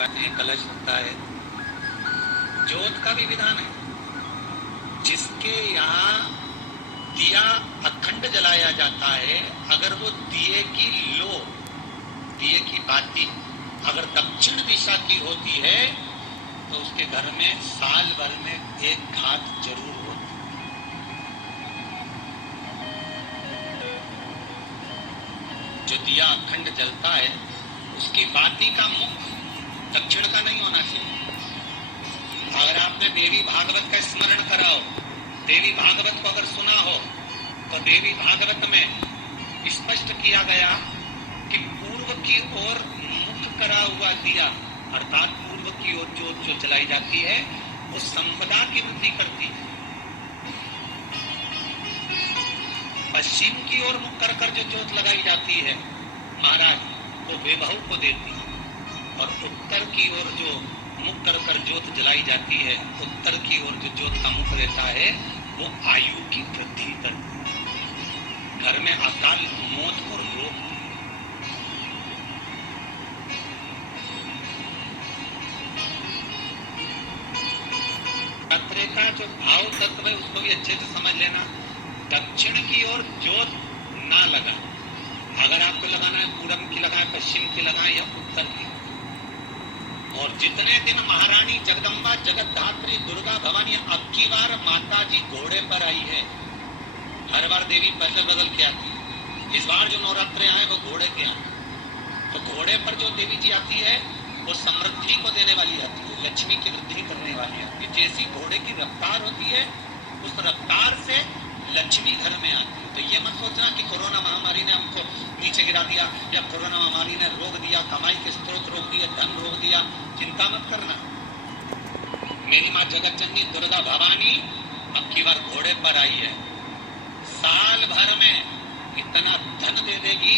कलश होता है, जोत का भी विधान है। जिसके यहाँ दिया अखंड जलाया जाता है, अगर वो दिए की लो, दिए की बाती अगर दक्षिण दिशा की होती है तो उसके घर में साल भर में एक घात जरूर होती है। जो दिया अखंड जलता है उसकी बाती का मुख दक्षिण का नहीं होना चाहिए। अगर आपने देवी भागवत का स्मरण करा हो, देवी भागवत को अगर सुना हो, तो देवी भागवत में स्पष्ट किया गया कि पूर्व की ओर मुख करा हुआ दिया, अर्थात पूर्व की ओर ज्योत जो जलाई जाती है वो संपदा की वृद्धि करती है। पश्चिम की ओर मुख कर कर जो ज्योत लगाई जाती है महाराज, वो वैभव को देती है। और उत्तर की ओर जो मुख कर कर ज्योत जलाई जाती है, उत्तर की ओर जो ज्योत का मुख रहता है वो आयु की वृद्धि करती है, घर में अकाल मौत को रोकती है। का जो भाव तत्व है उसको भी अच्छे से समझ लेना। दक्षिण की ओर ज्योत ना लगा, अगर आपको लगाना है पूरब की लगाए, पश्चिम की लगाए या उत्तर की। और जितने दिन महारानी जगदम्बा जगतधात्री दुर्गा भवानी अब की बार माता जी घोड़े पर आई है, हर बार देवी पहले बदल के आती है, इस बार जो नवरात्रे आए वो घोड़े के आए। तो घोड़े पर जो देवी जी आती है वो समृद्धि को देने वाली आती है, लक्ष्मी की वृद्धि करने वाली आती है। जैसी घोड़े की रफ्तार होती है उस रफ्तार से लक्ष्मी घर में आती है। तो ये मत सोचना कि कोरोना महामारी ने हमको नीचे गिरा दिया या कोरोना महामारी ने रोक दिया, कमाई के स्रोत रोक दिए, धन रोक दिया, चिंता मत करना। मेरी माँ जगत जननी दुर्गा भवानी अब की बार घोड़े पर आई है, साल भर में इतना धन दे देगी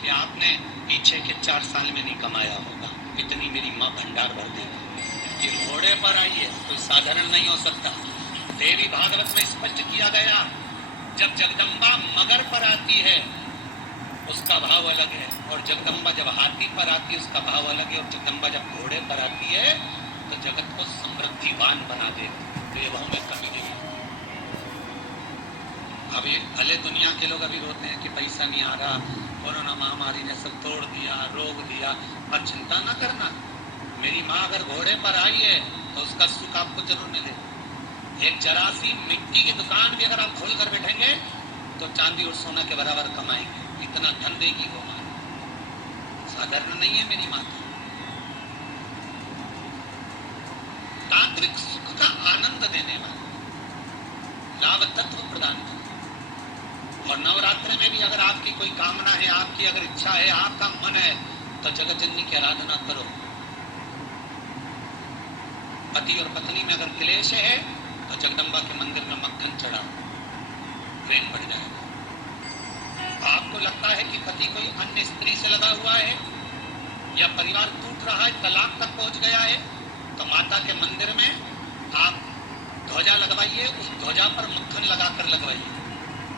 कि आपने पीछे के 4 साल में नहीं कमाया होगा, इतनी मेरी माँ भंडार भर देगी। ये घोड़े पर आई है, कोई साधारण नहीं हो सकता। देवी भागवत में स्पष्ट किया गया, जब जगदम्बा मगर पर आती है उसका भाव अलग है, और जगदम्बा जब हाथी पर आती है उसका भाव अलग है, और जगदम्बा जब घोड़े पर आती है तो जगत को समृद्धिवान बना देती है, तो ये भाव में कमी नहीं। अभी भले दुनिया के लोग अभी रोते हैं कि पैसा नहीं आ रहा, कोरोना महामारी ने सब तोड़ दिया, रोक दिया, पर चिंता ना करना। मेरी माँ अगर घोड़े पर आई है तो उसका सुख आपको जरूर मिलेगा। एक जरा सी मिट्टी की दुकान भी अगर आप खोल कर बैठेंगे तो चांदी और सोना के बराबर कमाएंगे, इतना धन देगी वो माँ, साधारण नहीं है मेरी माता। तांत्रिक सुख का आनंद देने वाला, लाभ तत्व प्रदान करना। और नवरात्र में भी अगर आपकी कोई कामना है, आपकी अगर इच्छा है, आपका मन है, तो जगत जननी की आराधना करो। पति और पत्नी में अगर क्लेश है तो जगदम्बा के मंदिर में मक्खन चढ़ाओ, प्रेम बढ़ जाएगा। आपको लगता है कि पति कोई अन्य स्त्री से लगा हुआ है या परिवार टूट रहा है, तलाक तक पहुंच गया है, तो माता के मंदिर में आप ध्वजा लगवाइए, उस ध्वजा पर मक्खन लगाकर लगवाइए,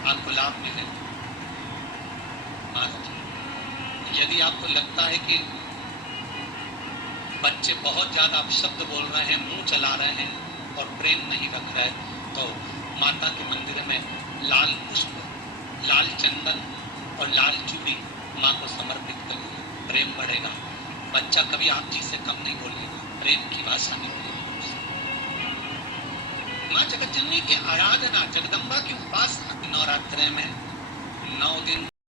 आपको लाभ मिलेगा। यदि आपको लगता है कि बच्चे बहुत ज्यादा अपशब्द बोल रहे हैं, मुंह चला रहे हैं और प्रेम नहीं रख रहे, तो माता के मंदिर में लाल पुष्प, लाल चंदन और लाल चूड़ी माँ को समर्पित करिए, प्रेम बढ़ेगा। बच्चा कभी आप जी से कम नहीं बोलेगा, प्रेम की भाषा में बोलेगा। माँ जगत जननी की आराधना, जगदम्बा की उपासना नवरात्रे में 9 दिन